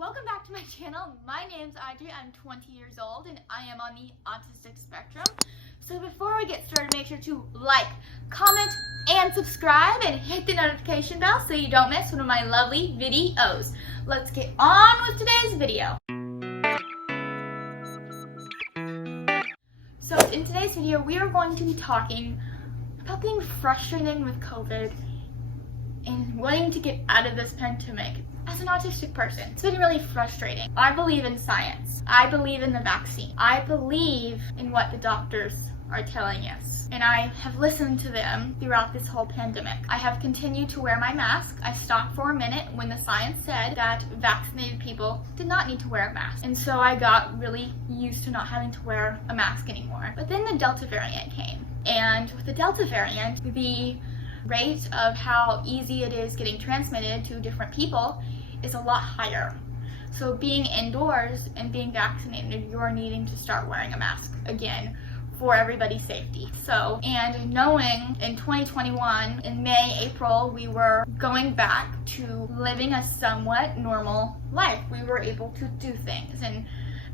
Welcome back to my channel. My name's Audrey. I'm 20 years old and I am on the autistic spectrum. So before we get started, make sure to like, comment, and subscribe and hit the notification bell so you don't miss one of my lovely videos. Let's get on with today's video. So in today's video, we are going to be talking about being frustrated with COVID and wanting to get out of this pandemic. As an autistic person, it's been really frustrating. I believe in science. I believe in the vaccine. I believe in what the doctors are telling us. And I have listened to them throughout this whole pandemic. I have continued to wear my mask. I stopped for a minute when the science said that vaccinated people did not need to wear a mask. And so I got really used to not having to wear a mask anymore. But then the Delta variant came. And with the Delta variant, the rate of how easy it is getting transmitted to different people is a lot higher. So being indoors and being vaccinated, you're needing to start wearing a mask again for everybody's safety. So, and knowing in 2021, in May, April, we were going back to living a somewhat normal life. We were able to do things, and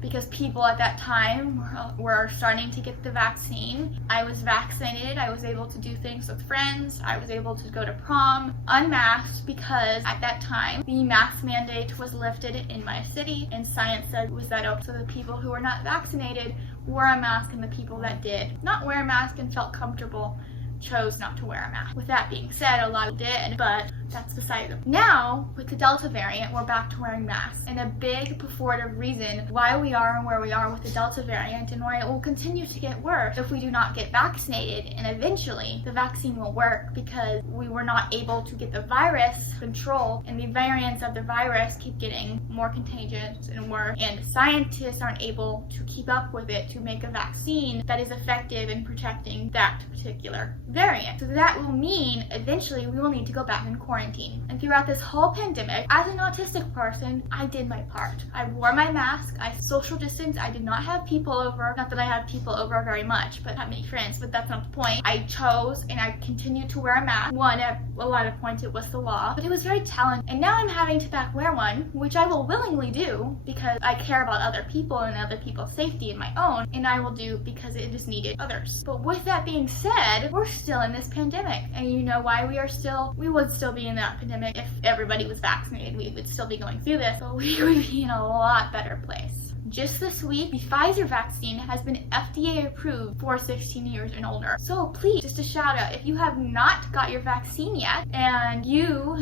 because people at that time were starting to get the vaccine. I was vaccinated. I was able to do things with friends. I was able to go to prom unmasked because at that time the mask mandate was lifted in my city, and science said was that okay. So the people who were not vaccinated wore a mask, and the people that did not wear a mask and felt comfortable chose not to wear a mask. With that being said, a lot did, but that's beside the point. Now, with the Delta variant, we're back to wearing masks. And a big purported reason why we are and where we are with the Delta variant and why it will continue to get worse if we do not get vaccinated, and eventually the vaccine will work because we were not able to get the virus controlled, and the variants of the virus keep getting more contagious and worse, and scientists aren't able to keep up with it to make a vaccine that is effective in protecting that particular variant. So that will mean eventually we will need to go back in quarantine. And throughout this whole pandemic, as an autistic person, I did my part. I wore my mask, I social distanced, I did not have people over. Not that I have people over very much, but I have many friends, but that's not the point. I chose and I continued to wear a mask. One, at a lot of points it was the law, but it was very challenging. And now I'm having to back wear one, which I will willingly do because I care about other people and other people's safety and my own, and I will do because it is needed others. But with that being said, we're still in this pandemic, and you know why we would still be in that pandemic if everybody was vaccinated. We would still be going through this, but we would be in a lot better place. Just this week, the Pfizer vaccine has been FDA approved for 16 years and older. So please, just a shout out, if you have not got your vaccine yet and you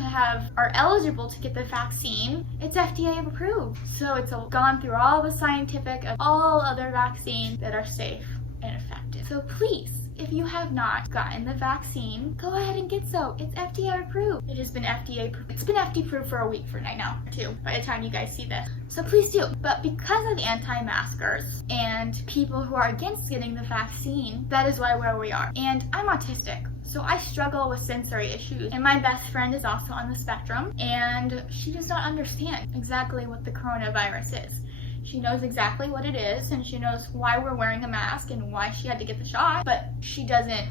are eligible to get the vaccine, it's FDA approved. So it's gone through all the scientific of all other vaccines that are safe and effective. So please, if you have not gotten the vaccine, go ahead and get so. It's FDA approved. It has been FDA approved. It's been FDA approved for a week for right now, too, by the time you guys see this. So please do. But because of the anti-maskers and people who are against getting the vaccine, that is why where we are. And I'm autistic, so I struggle with sensory issues. And my best friend is also on the spectrum, and she does not understand exactly what the coronavirus is. She knows exactly what it is, and she knows why we're wearing a mask and why she had to get the shot, but she doesn't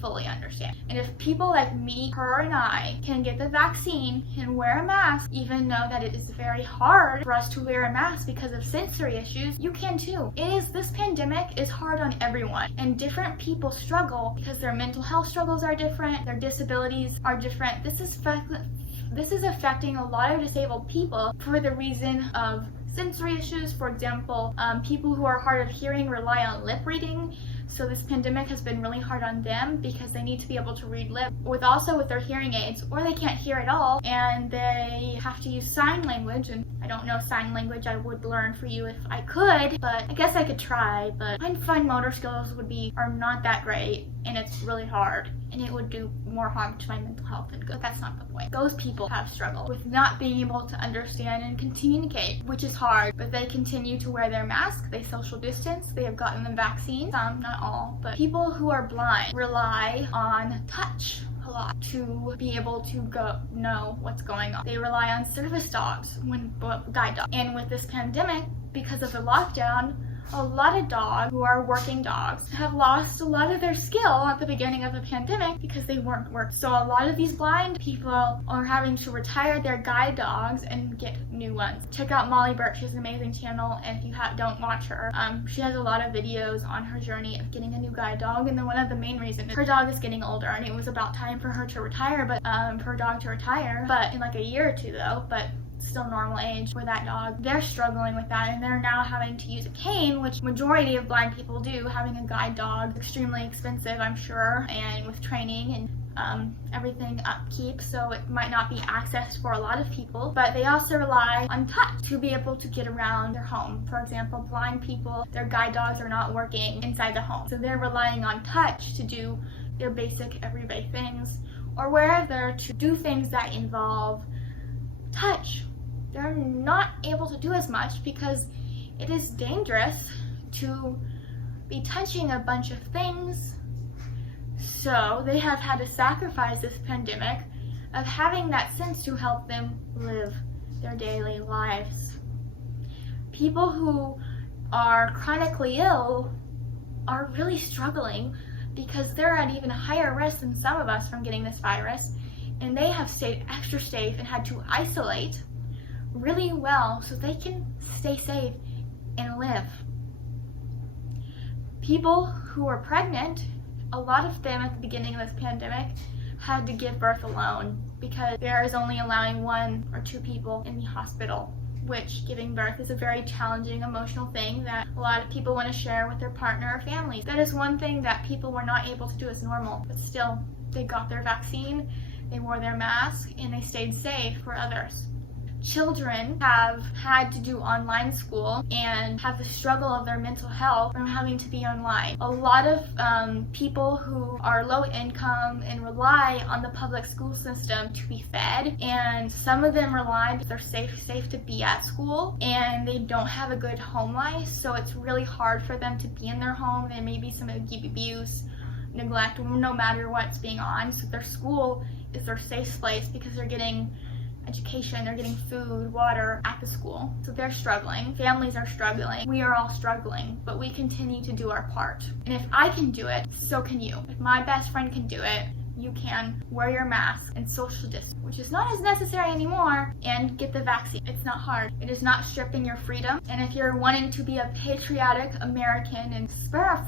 fully understand. And if people like me, her, and I can get the vaccine and wear a mask, even though that it is very hard for us to wear a mask because of sensory issues, you can too. This pandemic is hard on everyone, and different people struggle because their mental health struggles are different, their disabilities are different. This is affecting a lot of disabled people for the reason of sensory issues. For example, people who are hard of hearing rely on lip reading. So this pandemic has been really hard on them because they need to be able to read lip with their hearing aids, or they can't hear at all and they have to use sign language. And I don't know sign language. I would learn for you if I could, but I guess I could try. But my fine motor skills are not that great, and it's really hard, and it would do more harm to my mental health than good. But that's not the point. Those people have struggled with not being able to understand and communicate, which is hard, but they continue to wear their mask, they social distance, they have gotten the vaccine, some, not all, but people who are blind rely on touch a lot to be able to know what's going on. They rely on service dogs, guide dogs. And with this pandemic, because of the lockdown, a lot of dogs who are working dogs have lost a lot of their skill at the beginning of the pandemic because they weren't working. So a lot of these blind people are having to retire their guide dogs and get new ones. Check out Molly Burke. She has an amazing channel, and if you don't watch her, she has a lot of videos on her journey of getting a new guide dog. And then one of the main reasons is her dog is getting older, and it was about time for her to retire, but for her dog to retire, but in like a year or two though, but still normal age for that dog. They're struggling with that, and they're now having to use a cane, which majority of blind people do. Having a guide dog, extremely expensive, I'm sure, and with training and everything upkeep, so it might not be accessed for a lot of people, but they also rely on touch to be able to get around their home. For example, blind people, their guide dogs are not working inside the home, so they're relying on touch to do their basic everyday things, or wherever to do things that involve touch. They're not able to do as much because it is dangerous to be touching a bunch of things. So they have had to sacrifice this pandemic of having that sense to help them live their daily lives. People who are chronically ill are really struggling because they're at even a higher risk than some of us from getting this virus, and they have stayed extra safe and had to isolate really well so they can stay safe and live. People who are pregnant, a lot of them at the beginning of this pandemic had to give birth alone because there is only allowing 1 or 2 people in the hospital, which giving birth is a very challenging emotional thing that a lot of people want to share with their partner or families. That is one thing that people were not able to do as normal, but still they got their vaccine, they wore their mask, and they stayed safe for others. Children have had to do online school and have the struggle of their mental health from having to be online. A lot of people who are low income and rely on the public school system to be fed, and some of them rely because they're safe to be at school, and they don't have a good home life, so it's really hard for them to be in their home. There may be some abuse, neglect, no matter what's being on, so their school is their safe place because they're getting education, they're getting food, water at the school. So they're struggling. Families are struggling. We are all struggling, but we continue to do our part. And if I can do it, so can you. If my best friend can do it, you can. Wear your mask and social distance, which is not as necessary anymore, and get the vaccine. It's not hard. It is not stripping your freedom. And if you're wanting to be a patriotic American and spread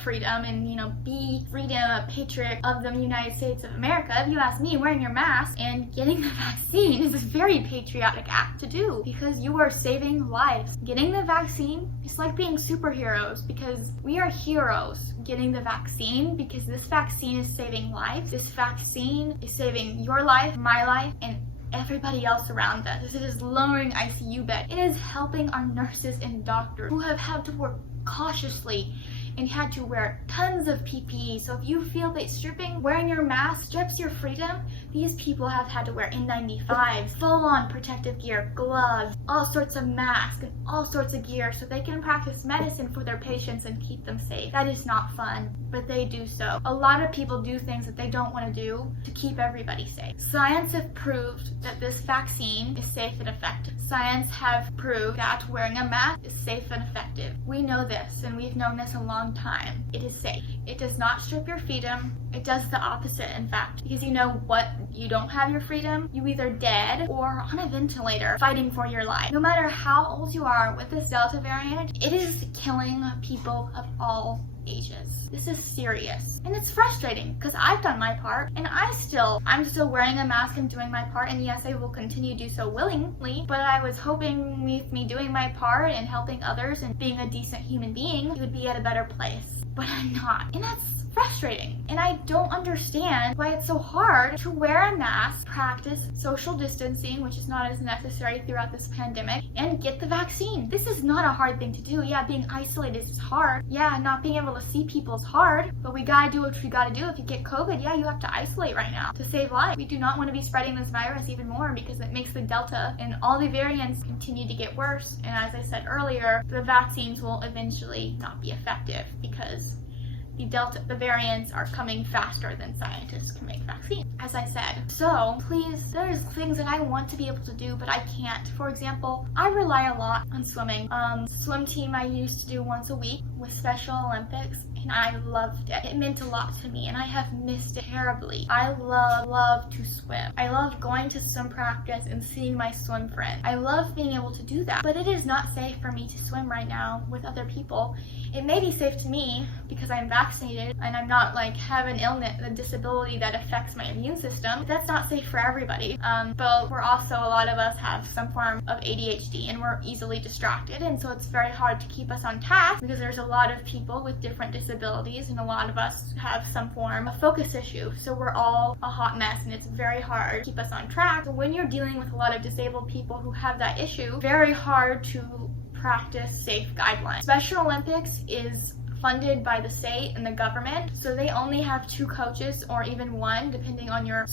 freedom and, be freedom, a patriot of the United States of America, if you ask me, wearing your mask and getting the vaccine is a very patriotic act to do because you are saving lives. Getting the vaccine is like being superheroes because we are heroes getting the vaccine because this vaccine is saving lives. This vaccine is saving your life, my life, and everybody else around us. It is lowering ICU beds. It is helping our nurses and doctors who have had to work cautiously and had to wear tons of PPE. So if you feel that wearing your mask strips your freedom, these people have had to wear N95s, full-on protective gear, gloves, all sorts of masks, and all sorts of gear so they can practice medicine for their patients and keep them safe. That is not fun, but they do so. A lot of people do things that they don't want to do to keep everybody safe. Science have proved that this vaccine is safe and effective. Science have proved that wearing a mask is safe and effective. We know this, and we've known this a long time. It is safe. It does not strip your freedom. It does the opposite, in fact, because you know what? You don't have your freedom. You either dead or on a ventilator fighting for your life. No matter how old you are with this Delta variant, it is killing people of all ages. This is serious, and it's frustrating because I've done my part, and I'm still wearing a mask and doing my part, and yes, I will continue to do so willingly, but I was hoping with me doing my part and helping others and being a decent human being, you would be at a better place, but I'm not, and that's frustrating. And I don't understand why it's so hard to wear a mask, practice social distancing, which is not as necessary throughout this pandemic, and get the vaccine. This is not a hard thing to do. Yeah, being isolated is hard. Yeah, not being able to see people is hard, but we gotta do what we gotta do. If you get COVID, yeah, you have to isolate right now to save lives. We do not want to be spreading this virus even more because it makes the Delta and all the variants continue to get worse. And as I said earlier, the vaccines will eventually not be effective because the Delta, the variants are coming faster than scientists can make vaccines, as I said. So please, there's things that I want to be able to do, but I can't. For example, I rely a lot on swimming. Swim team I used to do once a week with Special Olympics, and I loved it. It meant a lot to me, and I have missed it terribly. I love to swim. I love going to swim practice and seeing my swim friend. I love being able to do that, but it is not safe for me to swim right now with other people. It may be safe to me because I'm vaccinated and I'm not like have an illness, a disability that affects my immune system. But that's not safe for everybody. But we're also, a lot of us have some form of ADHD and we're easily distracted, and so it's very hard to keep us on task because there's a lot of people with different disabilities and a lot of us have some form of focus issue. So we're all a hot mess and it's very hard to keep us on track. So when you're dealing with a lot of disabled people who have that issue, very hard to practice safe guidelines. Special Olympics is funded by the state and the government, so they only have 2 coaches or even 1 depending on your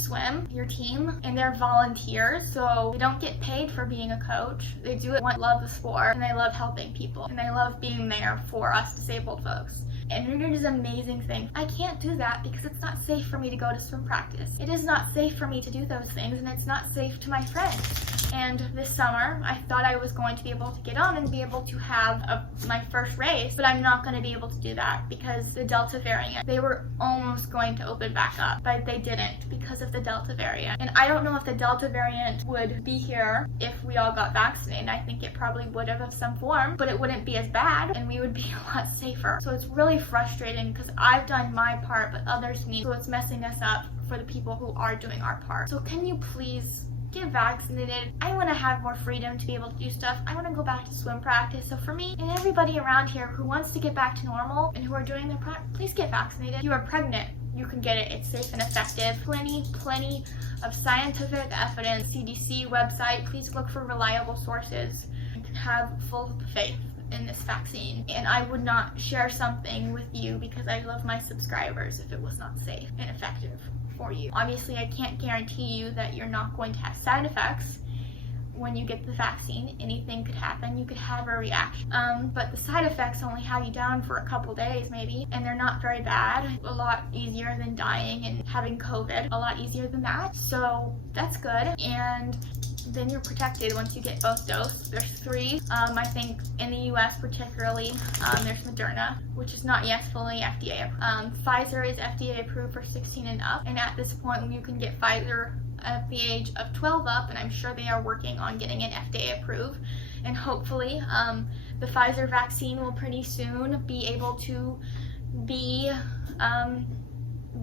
team, and they're volunteers, so they don't get paid for being a coach. They do it, love the sport, and they love helping people, and they love being there for us disabled folks. And it is an amazing thing. I can't do that because it's not safe for me to go to swim practice. It is not safe for me to do those things, and it's not safe to my friends. And this summer, I thought I was going to be able to get on and be able to have my first race, but I'm not going to be able to do that because the Delta variant. They were almost going to open back up, but they didn't because of the Delta variant. And I don't know if the Delta variant would be here if we all got vaccinated. I think it probably would have some form, but it wouldn't be as bad and we would be a lot safer. So it's really frustrating because I've done my part, but others need, so it's messing us up for the people who are doing our part. So can you please get vaccinated? I want to have more freedom to be able to do stuff. I want to go back to swim practice. So for me and everybody around here who wants to get back to normal and who are doing their part, please get vaccinated. If you are pregnant, you can get it. It's safe and effective. Plenty of scientific evidence. CDC website. Please look for reliable sources. You can have full faith in this vaccine, and I would not share something with you because I love my subscribers if it was not safe and effective for you. Obviously, I can't guarantee you that you're not going to have side effects when you get the vaccine. Anything could happen. You could have a reaction. But the side effects only have you down for a couple days maybe, and they're not very bad. A lot easier than dying and having COVID. A lot easier than that. So that's good. And then you're protected once you get both doses. There's 3, I think in the US particularly. There's Moderna, which is not yet fully FDA approved. Pfizer is FDA approved for 16 and up, and at this point you can get Pfizer at the age of 12 up, and I'm sure they are working on getting it FDA approved. And hopefully the Pfizer vaccine will pretty soon be able to be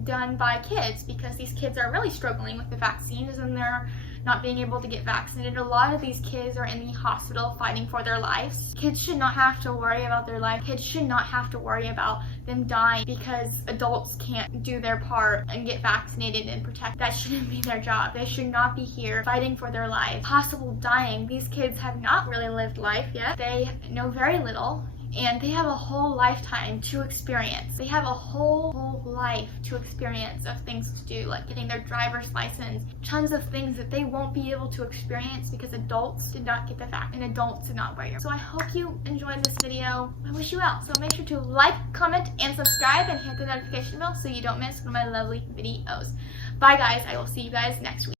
done by kids, because these kids are really struggling with the vaccines and they're not being able to get vaccinated. A lot of these kids are in the hospital fighting for their lives. Kids should not have to worry about their life. Kids should not have to worry about them dying because adults can't do their part and get vaccinated and protect. That shouldn't be their job. They should not be here fighting for their life, possible dying. These kids have not really lived life yet. They know very little, and they have a whole lifetime to experience. They have a whole life to experience of things to do, like getting their driver's license, tons of things that they won't be able to experience because adults did not get the vaccine and adults did not wear it. So I hope you enjoyed this video. I wish you well. So make sure to like, comment, and subscribe, and hit the notification bell so you don't miss one of my lovely videos. Bye guys, I will see you guys next week.